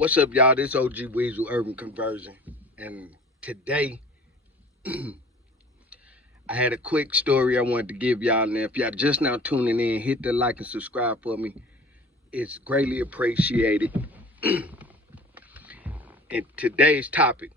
What's up, y'all? This OG Weasel Urban Conversion. And today, I had a quick story I wanted to give y'all. And if y'all just now tuning in, hit the like and subscribe for me. It's greatly appreciated. And today's topic,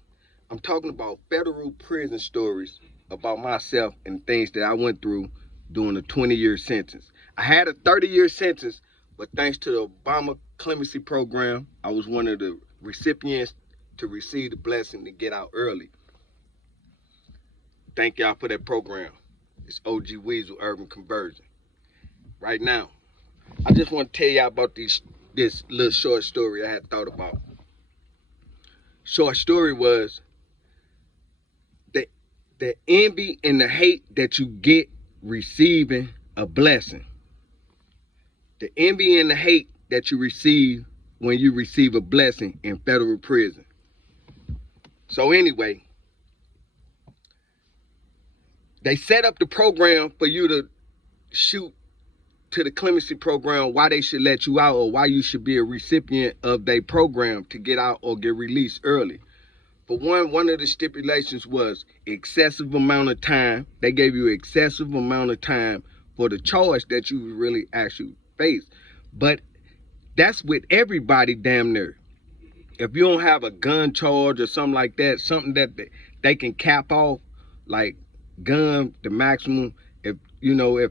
I'm talking about federal prison stories about myself and things that I went through during a 20-year sentence. I had a 30-year sentence, but thanks to the Obama clemency program, I was one of the recipients to receive the blessing to get out early. Thank y'all for that program. It's OG Weasel Urban Conversion. Right now, I just want to tell y'all about this little short story I had thought about. Short story was the envy and the hate that you get receiving a blessing. The envy and the hate that you receive when you receive a blessing in federal prison. So anyway, they set up the program for you to shoot to the clemency program why they should let you out or why you should be a recipient of their program to get out or get released early. For one of the stipulations was excessive amount of time. They gave you excessive amount of time for the charge that you really actually face. But that's with everybody damn near. If you don't have a gun charge or something like that, something that they can cap off, like gun, the maximum, if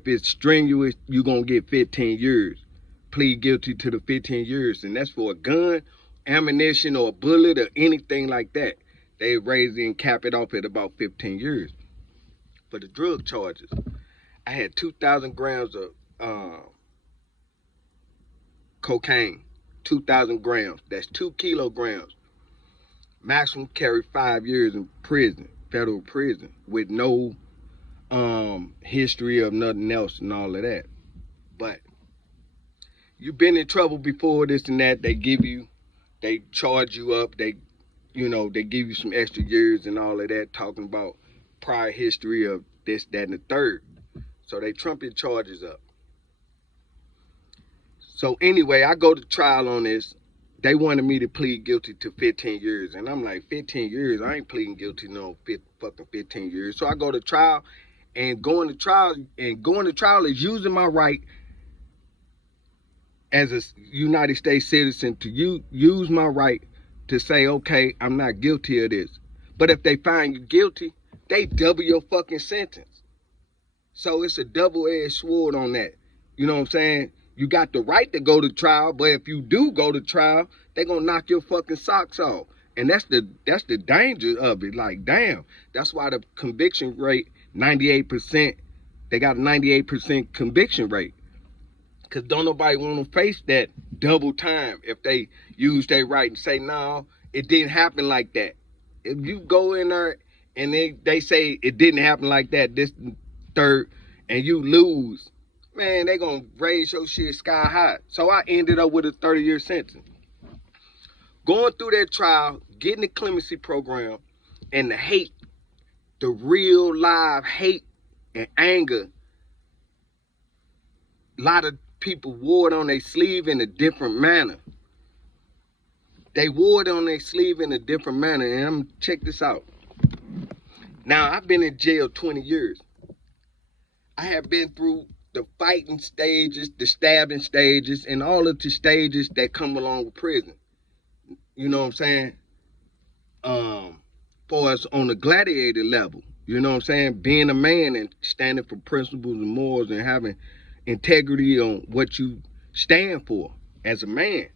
it's strenuous, you're going to get 15 years. Plead guilty to the 15 years. And that's for a gun, ammunition, or a bullet, or anything like that. They raise it and cap it off at about 15 years. For the drug charges, I had 2,000 grams of cocaine. 2,000 grams. That's 2 kilograms. Maximum carry 5 years in prison, federal prison, with no history of nothing else and all of that. But you've been in trouble before, this and that. They charge you up. They give you some extra years and all of that, talking about prior history of this, that, and the third. So they trump your charges up. So anyway, I go to trial on this. They wanted me to plead guilty to 15 years. And I'm like, 15 years? I ain't pleading guilty no fucking 15 years. So I go to trial, and going to trial is using my right as a United States citizen to use my right to say, okay, I'm not guilty of this. But if they find you guilty, they double your fucking sentence. So it's a double-edged sword on that. You know what I'm saying? You got the right to go to trial, but if you do go to trial, they're gonna knock your fucking socks off. And that's the danger of it. Like, damn. That's why the conviction rate, 98%, they got a 98% conviction rate. Because don't nobody want to face that double time if they use their right and say, no, it didn't happen like that. If you go in there and they say it didn't happen like that, this third, and you lose, man, they going to raise your shit sky high. So I ended up with a 30-year sentence. Going through that trial, getting the clemency program, and the hate, the real live hate and anger, a lot of people wore it on their sleeve in a different manner. They wore it on their sleeve in a different manner. And check this out. Now, I've been in jail 20 years. I have been through the fighting stages, the stabbing stages, and all of the stages that come along with prison. You know what I'm saying? For us on the gladiator level. You know what I'm saying? Being a man and standing for principles and morals and having integrity on what you stand for as a man.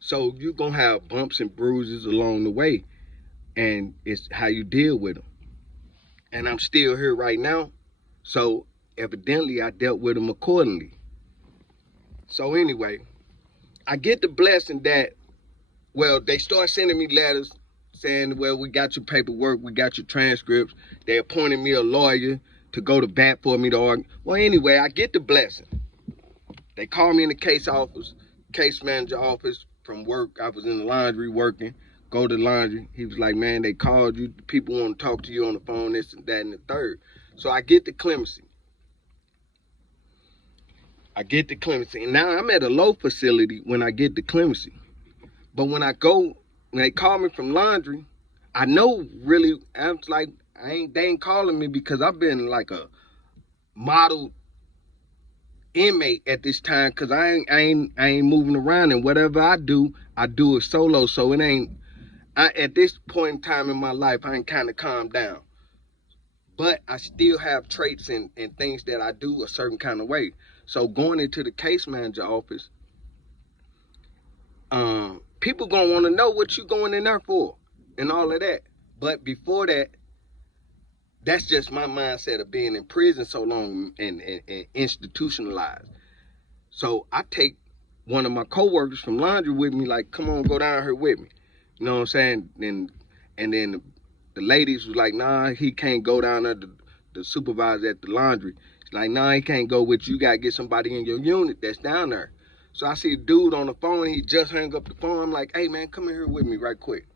So you're going to have bumps and bruises along the way, and it's how you deal with them. And I'm still here right now, so evidently I dealt with them accordingly. So anyway, I get the blessing that, well, they start sending me letters saying, well, we got your paperwork, we got your transcripts. They appointed me a lawyer to go to bat for me to argue. Well, anyway, I get the blessing. They call me in the case manager office from work. I was in the laundry working. Go to the laundry. He was like, man, they called you. People want to talk to you on the phone, this and that and the third. So I get the clemency. And now I'm at a low facility when I get the clemency. But when they call me from laundry, I know really, I'm like, they ain't calling me because I've been like a model inmate at this time because I ain't moving around, and whatever I do it solo. So it ain't, at this point in time in my life, I ain't kind of calmed down. But I still have traits and things that I do a certain kind of way. So going into the case manager office, people gonna want to know what you going in there for and all of that. But before that, that's just my mindset of being in prison so long and institutionalized. So I take one of my coworkers from laundry with me, like, come on, go down here with me. You know what I'm saying? And then the ladies was like, nah, he can't go down there. The supervisor at the laundry, she's like, nah, he can't go with you. You gotta get somebody in your unit that's down there. So I see a dude on the phone. He just hung up the phone. I'm like, hey man, come in here with me right quick.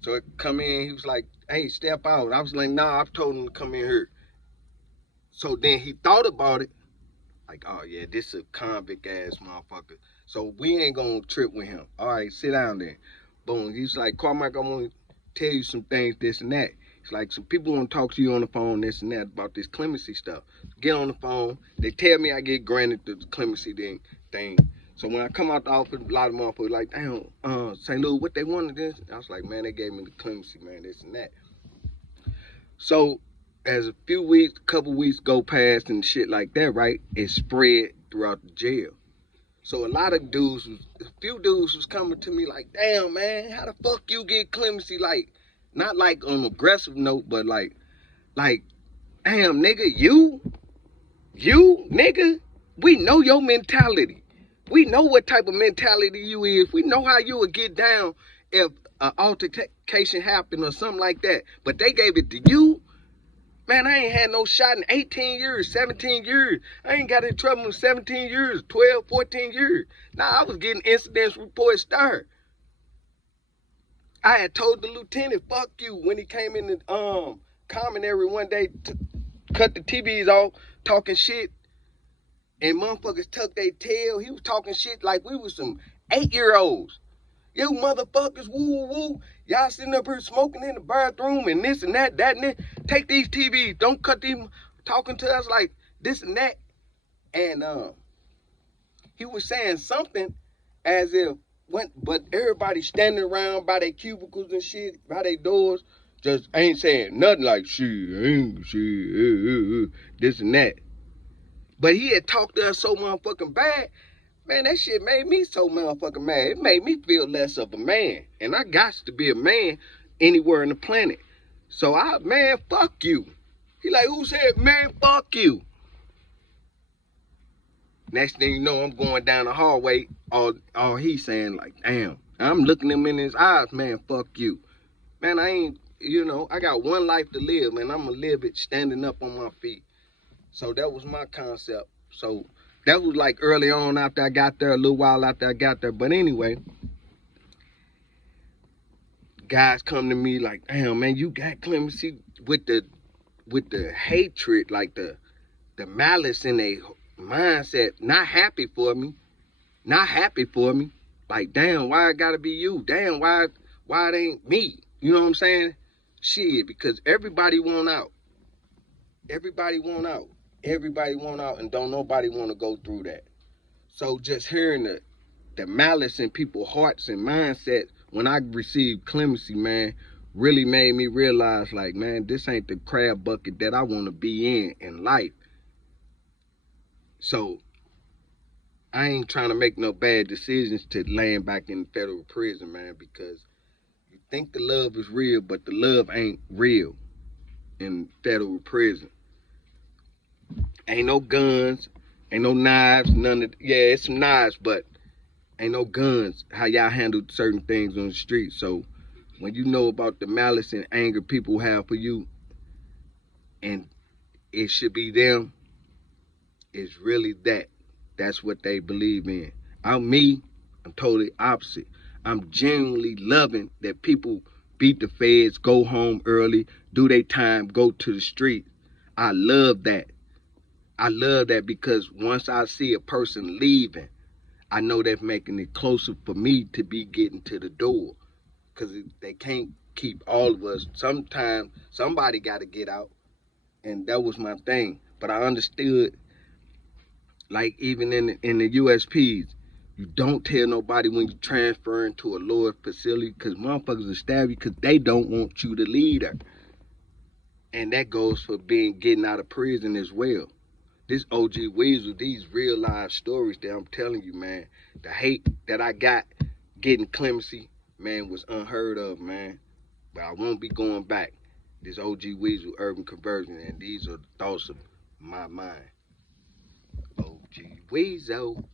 So I come in. He was like, hey, step out. I was like, nah, I've told him to come in here. So then he thought about it. Like, oh yeah, this a convict ass motherfucker. So we ain't gonna trip with him. All right, sit down there. Boom. He's like, Carmack, I want to tell you some things, this and that. It's like some people want to talk to you on the phone, this and that, about this clemency stuff. Get on the phone. They tell me I get granted the clemency thing. So when I come out the office, a lot of motherfuckers like, damn, St. Louis, what they wanted this? I was like, man, they gave me the clemency, man, this and that. So as a couple weeks go past and shit like that, right, it spread throughout the jail. So a few dudes was coming to me like, damn, man, how the fuck you get clemency? Like, not like on an aggressive note, but like, damn, nigga, you, nigga, we know your mentality. We know what type of mentality you is. We know how you would get down if an altercation happened or something like that. But they gave it to you. Man, I ain't had no shot in 18 years, 17 years. I ain't got in trouble in 17 years, 12, 14 years. Nah, I was getting incidents reports started. I had told the lieutenant, fuck you, when he came in the common area one day to cut the TVs off, talking shit. And motherfuckers tucked their tail. He was talking shit like we was some 8-year-olds. You motherfuckers, woo, woo. Y'all sitting up here smoking in the bathroom and this and that and this. Take these TVs. Don't cut them talking to us like this and that. And he was saying something as if, but everybody standing around by their cubicles and shit, by their doors, just ain't saying nothing like shit, this and that. But he had talked to us so motherfucking bad. Man, that shit made me so motherfucking mad. It made me feel less of a man. And I got to be a man anywhere on the planet. So man, fuck you. He like, who said, man, fuck you? Next thing you know, I'm going down the hallway. All he's saying like, damn. I'm looking him in his eyes, man, fuck you. Man, I got one life to live, man. I'm going to live it standing up on my feet. So that was my concept. So that was like early on after I got there, a little while after I got there. But anyway, guys come to me like, damn, man, you got clemency, with the hatred, like the malice in their mindset, not happy for me. Like, damn, why it gotta be you? Damn, why it ain't me? You know what I'm saying? Shit, because everybody want out. Everybody want out, and don't nobody want to go through that. So just hearing the malice in people's hearts and mindsets when I received clemency, man, really made me realize, like, man, this ain't the crab bucket that I want to be in life. So I ain't trying to make no bad decisions to land back in federal prison, man, because you think the love is real, but the love ain't real in federal prison. Ain't no guns, ain't no knives, it's some knives, but ain't no guns, how y'all handle certain things on the street. So when you know about the malice and anger people have for you, and it should be them, it's really that. That's what they believe in. I'm totally opposite. I'm genuinely loving that people beat the feds, go home early, do their time, go to the street. I love that. Because once I see a person leaving, I know that's making it closer for me to be getting to the door. Because they can't keep all of us. Sometimes somebody got to get out. And that was my thing. But I understood, like even in the USPs, you don't tell nobody when you transferring to a lower facility because motherfuckers will stab you because they don't want you to lead her. And that goes for getting out of prison as well. This OG Weasel, these real life stories that I'm telling you, man, the hate that I got getting clemency, man, was unheard of, man. But I won't be going back. This OG Weasel urban conversion, and these are the thoughts of my mind. OG Weasel.